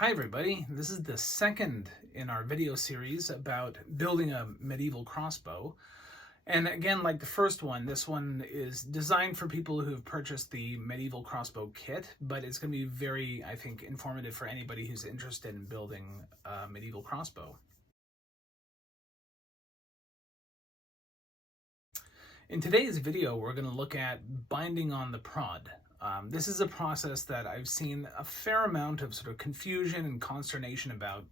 Hi everybody, this is the second in our video series about building a medieval crossbow. And again, like the first one, this one is designed for people who have purchased the Medieval Crossbow Kit, but it's going to be very, I think, informative for anybody who's interested in building a medieval crossbow. In today's video, we're going to look at binding on the prod. This is a process that I've seen a fair amount of sort of confusion and consternation about,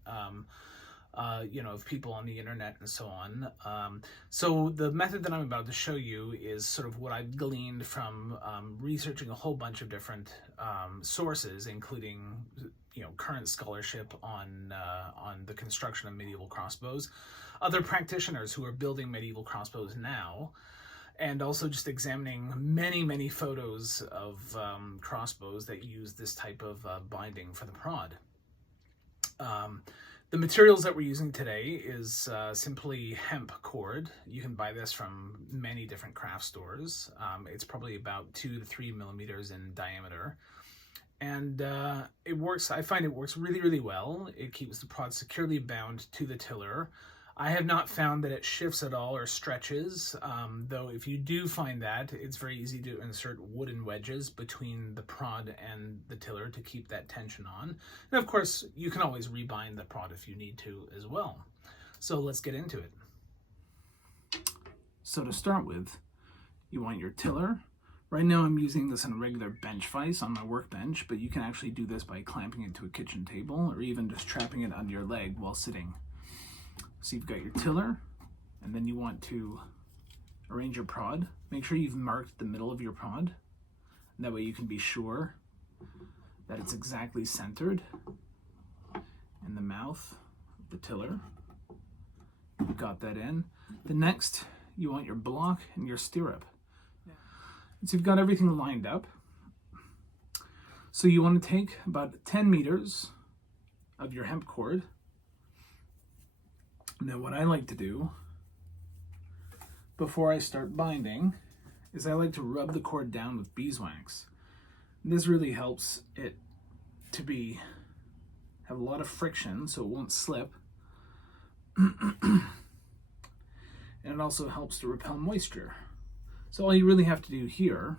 of people on the internet and so on. So the method that I'm about to show you is sort of what I've gleaned from researching a whole bunch of different sources, including current scholarship on the construction of medieval crossbows, other practitioners who are building medieval crossbows now, and also just examining many photos of crossbows that use this type of binding for the prod. The materials that we're using today is simply hemp cord. You can buy this from many different craft stores. It's probably about 2 to 3 millimeters in diameter. And it works. I find it works really well. It keeps the prod securely bound to the tiller. I have not found that it shifts at all or stretches, though if you do find that, it's very easy to insert wooden wedges between the prod and the tiller to keep that tension on. And of course, you can always rebind the prod if you need to as well. So let's get into it. So to start with, you want your tiller. Right now I'm using this in a regular bench vise on my workbench, but you can actually do this by clamping it to a kitchen table or even just trapping it under your leg while sitting. So you've got your tiller, and then you want to arrange your prod. Make sure you've marked the middle of your prod. And that way you can be sure that it's exactly centered in the mouth of the tiller. You've got that in. The next, you want your block and your stirrup. So you've got everything lined up. So you want to take about 10 meters of your hemp cord. Now what I like to do before I start binding is I like to rub the cord down with beeswax. This really helps it to have a lot of friction so it won't slip. And it also helps to repel moisture. So all you really have to do here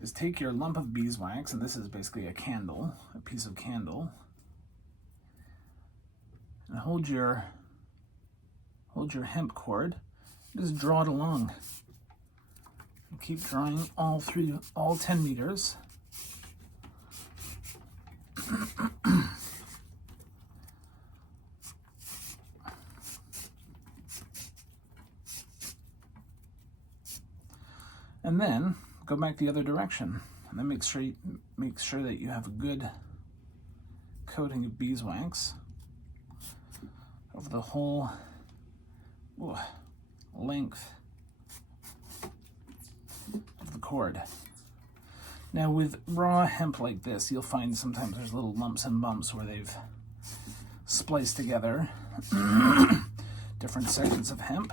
is take your lump of beeswax, and this is basically a candle, a piece of candle, and hold your hemp cord. Just draw it along. And keep drawing all 10 meters. And then go back the other direction, and then make sure that you have a good coating of beeswax over the whole length of the cord. Now with raw hemp like this, you'll find sometimes there's little lumps and bumps where they've spliced together different sections of hemp.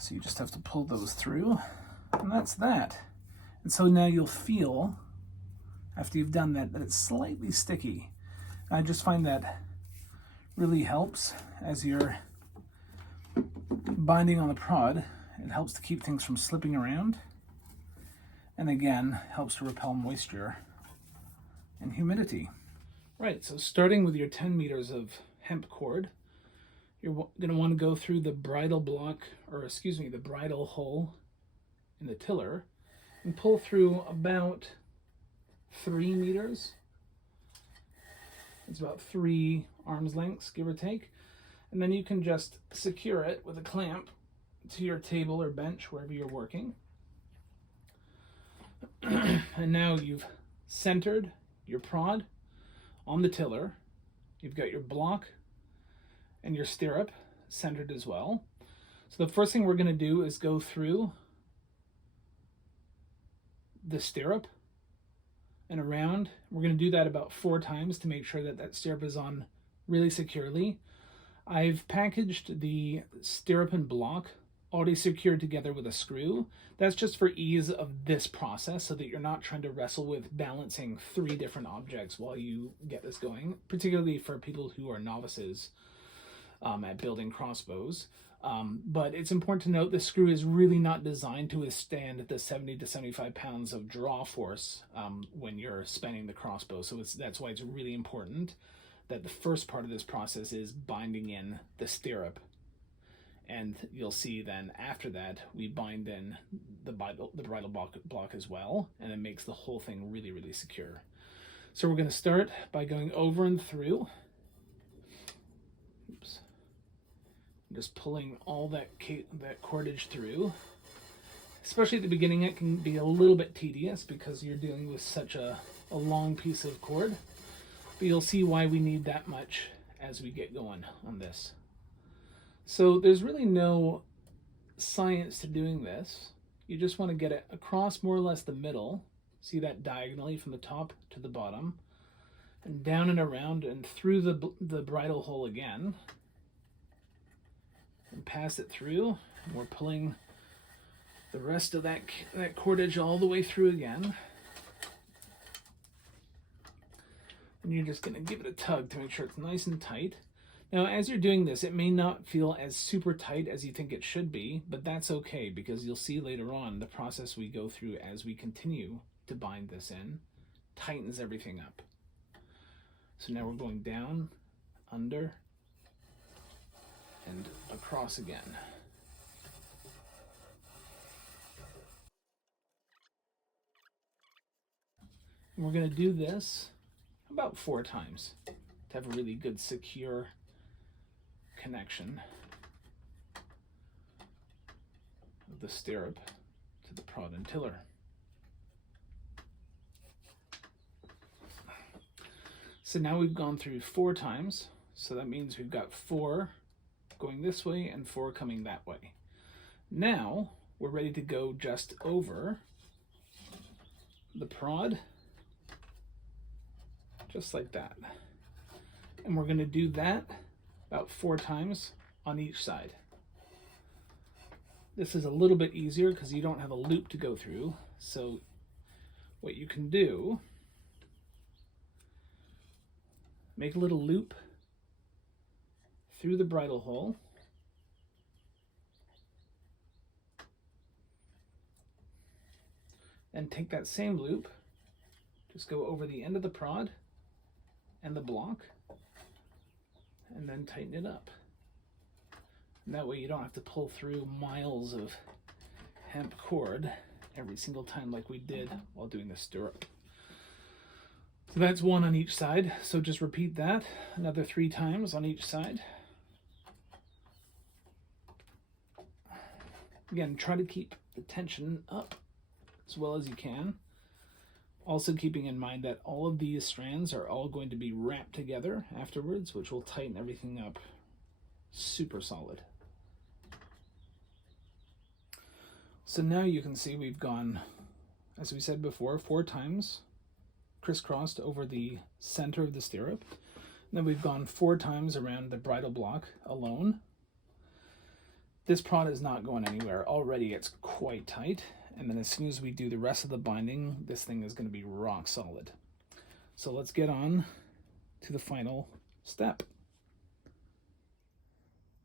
So you just have to pull those through, and that's that. And so now you'll feel, after you've done that, that it's slightly sticky. And I just find that really helps as you're binding on the prod. It helps to keep things from slipping around, and again helps to repel moisture and humidity. Right, so starting with your 10 meters of hemp cord, you're going to want to go through the bridle block, the bridle hole in the tiller, and pull through about 3 meters. It's about 3 arms lengths, give or take. And then you can just secure it with a clamp to your table or bench, wherever you're working. And now you've centered your prod on the tiller. You've got your block and your stirrup centered as well. So the first thing we're going to do is go through the stirrup and around. We're going to do that about 4 times to make sure that that stirrup is on really securely. I've packaged the stirrup and block already secured together with a screw. That's just for ease of this process so that you're not trying to wrestle with balancing 3 different objects while you get this going, particularly for people who are novices at building crossbows. But it's important to note the screw is really not designed to withstand the 70 to 75 pounds of draw force when you're spanning the crossbow. So that's why it's really important that the first part of this process is binding in the stirrup. And you'll see then after that, we bind in the bridle block as well, and it makes the whole thing really, really secure. So we're going to start by going over and through. Oops. Just pulling all that cordage through. Especially at the beginning, it can be a little bit tedious because you're dealing with such a long piece of cord. But you'll see why we need that much as we get going on this. So there's really no science to doing this. You just want to get it across more or less the middle. See that diagonally from the top to the bottom. And down and around and through the bridle hole again. And pass it through. And we're pulling the rest of that cordage all the way through again. And you're just going to give it a tug to make sure it's nice and tight. Now, as you're doing this, it may not feel as super tight as you think it should be, but that's okay because you'll see later on the process we go through as we continue to bind this in tightens everything up. So now we're going down, under, and across again. And we're going to do this about 4 times to have a really good secure connection of the stirrup to the prod and tiller. So now we've gone through 4 times, so that means we've got 4 going this way and 4 coming that way. Now we're ready to go just over the prod, just like that. And we're going to do that about 4 times on each side. This is a little bit easier because you don't have a loop to go through. So what you can do, make a little loop through the bridle hole. And take that same loop, just go over the end of the prod and the block, and then tighten it up. And that way you don't have to pull through miles of hemp cord every single time like we did while doing the stirrup. So that's 1 on each side. So just repeat that another 3 times on each side. Again, try to keep the tension up as well as you can. Also keeping in mind that all of these strands are all going to be wrapped together afterwards, which will tighten everything up super solid. So now you can see we've gone, as we said before, 4 times crisscrossed over the center of the stirrup. And then we've gone 4 times around the bridle block alone. This prod is not going anywhere. Already it's quite tight. And then as soon as we do the rest of the binding, this thing is going to be rock solid. So let's get on to the final step.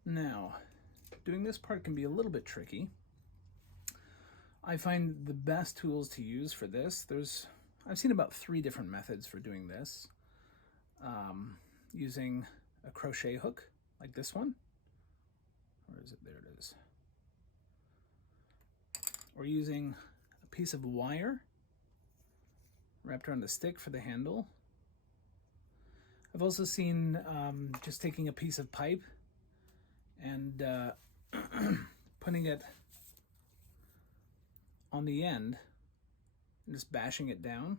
Now, doing this part can be a little bit tricky. I find the best tools to use for this, I've seen about 3 different methods for doing this. Using a crochet hook like this one. Where is it? There it is. Or using a piece of wire wrapped around a stick for the handle. I've also seen just taking a piece of pipe and putting it on the end and just bashing it down.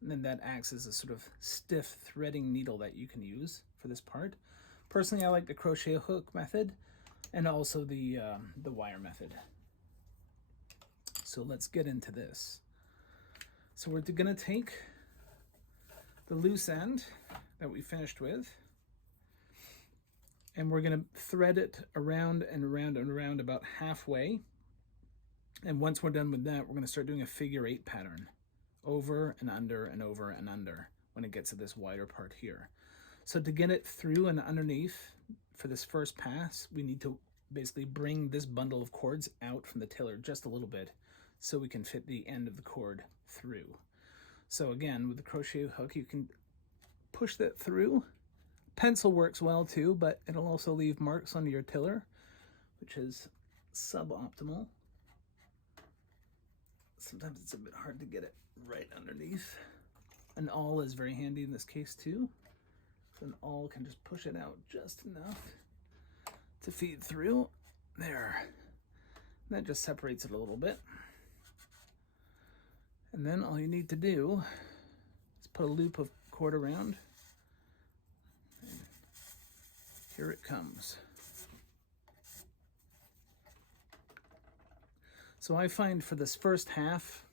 And then that acts as a sort of stiff threading needle that you can use for this part. Personally, I like the crochet hook method and also the wire method. So let's get into this. So we're going to take the loose end that we finished with, And we're going to thread it around and around and around about halfway. And once we're done with that, we're going to start doing a figure 8 pattern, over and under and over and under when it gets to this wider part here. So to get it through and underneath for this first pass, we need to basically bring this bundle of cords out from the tiller just a little bit so we can fit the end of the cord through. So again, with the crochet hook, you can push that through. Pencil works well too, but it'll also leave marks under your tiller, which is suboptimal. Sometimes it's a bit hard to get it right underneath. An awl is very handy in this case too. An awl can just push it out just enough to feed through. There. And that just separates it a little bit. And then all you need to do is put a loop of cord around. And here it comes. So I find for this first half,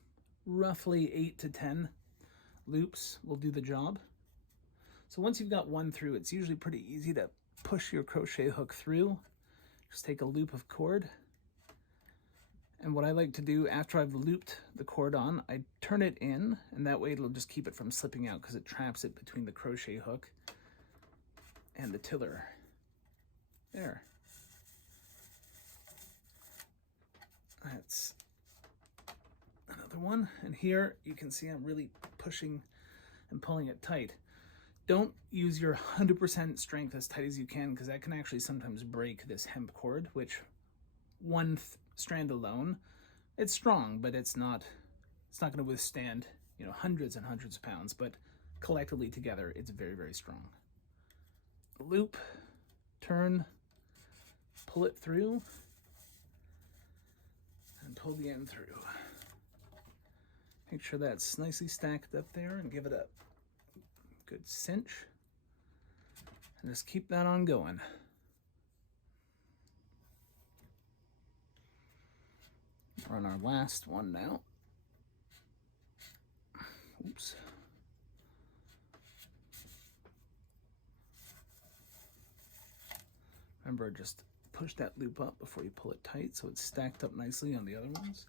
roughly 8 to 10 loops will do the job. So once you've got one through, it's usually pretty easy to push your crochet hook through. Just take a loop of cord. And what I like to do after I've looped the cord on, I turn it in, and that way it'll just keep it from slipping out because it traps it between the crochet hook and the tiller. There. That's another one. And here you can see I'm really pushing and pulling it tight. Don't use your 100% strength as tight as you can, because that can actually sometimes break this hemp cord, which one strand alone, it's strong, but it's not going to withstand, hundreds and hundreds of pounds, but collectively together, it's very, very strong. Loop, turn, pull it through, and pull the end through. Make sure that's nicely stacked up there and give it a good cinch. And just keep that on going. We're on our last one now. Oops. Remember, just push that loop up before you pull it tight so it's stacked up nicely on the other ones.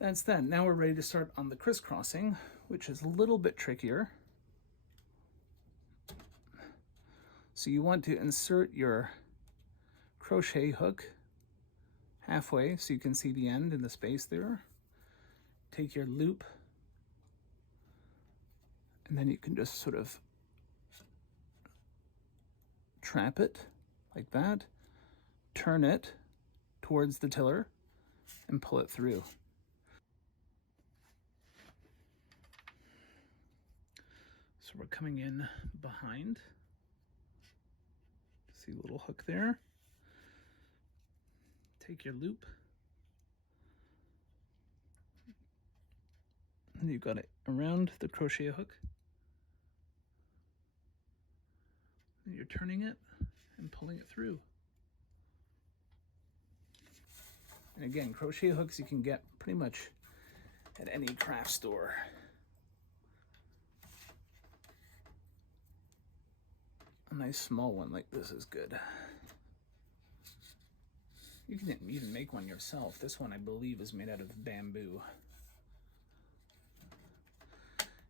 That's that. Now we're ready to start on the crisscrossing, which is a little bit trickier. So you want to insert your crochet hook halfway so you can see the end in the space there. Take your loop, and then you can just sort of trap it like that, turn it towards the tiller, and pull it through. So we're coming in behind. See a little hook there. Take your loop, and you've got it around the crochet hook. And you're turning it and pulling it through. And again, crochet hooks you can get pretty much at any craft store. A nice small one like this is good. You can even make one yourself. This one, I believe, is made out of bamboo.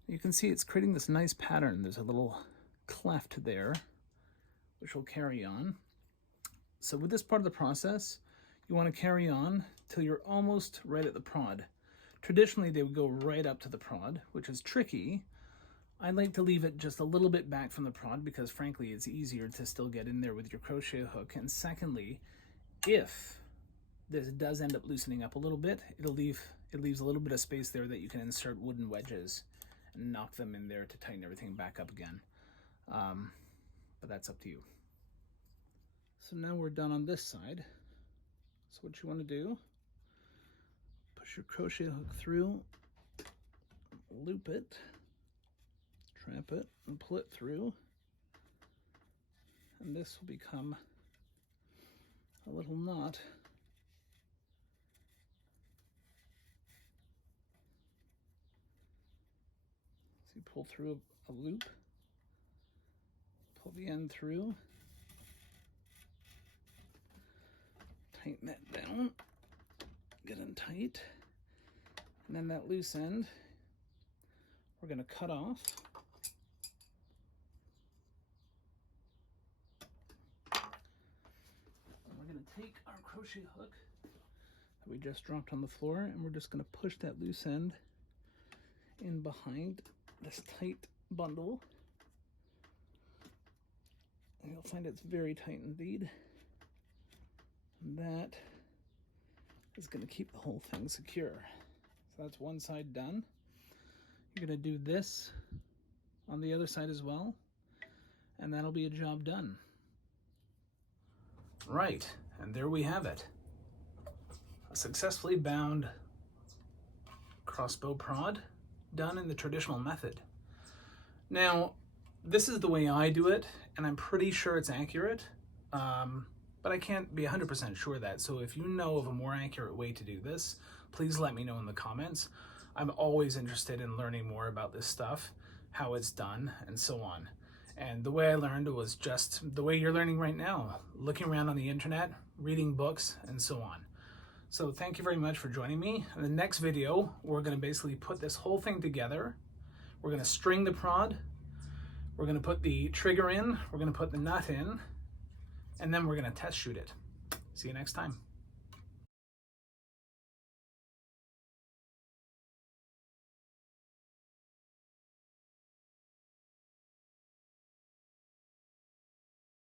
You can see it's creating this nice pattern. There's a little cleft there, which will carry on. So with this part of the process, you want to carry on till you're almost right at the prod. Traditionally, they would go right up to the prod, which is tricky. I like to leave it just a little bit back from the prod because, frankly, it's easier to still get in there with your crochet hook. And secondly, if this does end up loosening up a little bit, it leaves a little bit of space there that you can insert wooden wedges and knock them in there to tighten everything back up again. But that's up to you. So now we're done on this side. So what you want to do, push your crochet hook through, loop it, trap it, and pull it through. And this will become a little knot. So you pull through a loop, Pull the end through. Tighten that down. Get in tight. And then that loose end, we're going to cut off. And we're going to take our crochet hook that we just dropped on the floor, and we're just going to push that loose end in behind this tight bundle. And you'll find it's very tight indeed. And that is going to keep the whole thing secure. So that's one side done. You're going to do this on the other side as well, and that'll be a job done. Right, and there we have it. A successfully bound crossbow prod done in the traditional method. Now, this is the way I do it, and I'm pretty sure it's accurate, but I can't be 100% sure that. So if you know of a more accurate way to do this, please let me know in the comments. I'm always interested in learning more about this stuff, how it's done, and so on. And the way I learned was just the way you're learning right now, looking around on the internet, reading books, and so on. So thank you very much for joining me. In the next video, we're going to basically put this whole thing together. We're going to string the prod. We're going to put the trigger in. We're going to put the nut in. And then we're going to test shoot it. See you next time.